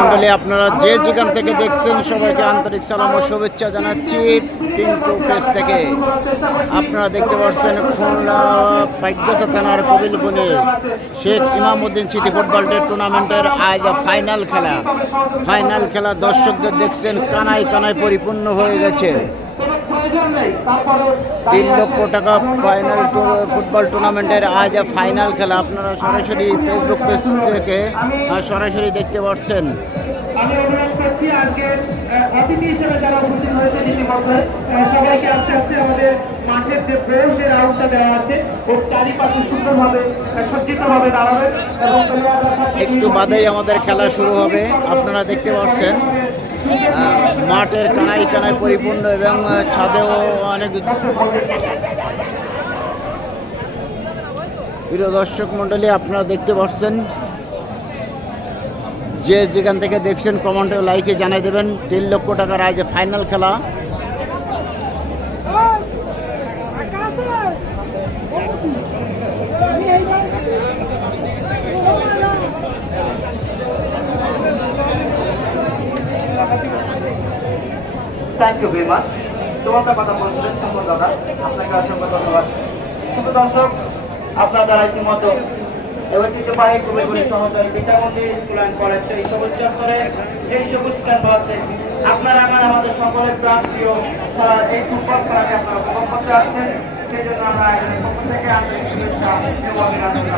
মণ্ডলী, আপনারা যে যেখান থেকে দেখছেন সবাইকে আন্তরিক সালাম ও শুভেচ্ছা জানাচ্ছি পিন্টু পেজ থেকে। আপনারা দেখতে পাচ্ছেন খুলনা পাইকগাছা থানার কবিলবনে শেখ ইমামউদ্দিন স্মৃতি ফুটবল টুর্নামেন্টের আজ ফাইনাল খেলা দর্শকদের দেখছেন কানায় কানায় পরিপূর্ণ হয়ে গেছে। 3 লক্ষ টাকা ফাইনাল ফুটবল টুর্নামেন্টের আজ ফাইনাল খেলা আপনারা সরাসরি ফেসবুক পেজ থেকে সরাসরি দেখতে পাচ্ছেন। আমি অনুরোধ করছি আজকে অতিথি হিসেবে যারা উপস্থিত হয়েছেন ইতিমধ্যে সবাইকে আস্তে আস্তে আমাদের মাঠের যে যে রাউন্ডটা দেওয়া আছে ওর চারিপাশে সুন্দরভাবে সজ্জিতভাবে দাঁড়াবে এবং একটু বাদেই আমাদের খেলা শুরু হবে। আপনারা দেখতে পাচ্ছেন মাঠের কানায় কানায় পরিপূর্ণ এবং ছাদেও অনেক। প্রিয় দর্শক মণ্ডলী, আপনারা দেখতে পাচ্ছেন যে যেখান থেকে দেখছেন কমেন্টে লাইকে জানিয়ে দেবেন। 3 লক্ষ টাকার আজ ফাইনাল খেলা। Thank you very much. তোমাকে কথা বলছিলেন সম্পদ দাদা, আপনাকে অসংখ্য ধন্যবাদ। শুধু দর্শক, আপনার দ্বারা ইতিমধ্যে ঐতিহ্যবাহী কবিগুলি সহকারী বিদ্যামন্দির স্কুল অ্যান্ড কলেজ এই সবুজ চত্বরে এই সবুজ ক্যাম্প আছে। আপনারা আমাদের সকলের প্রাণ প্রিয় এই ফুটবল খেলাকে আপনারা উপভোগ করতে আসছেন। সেই জন্য আমরা পক্ষ থেকে আন্তরিক শুভেচ্ছা এবং অভিনন্দন।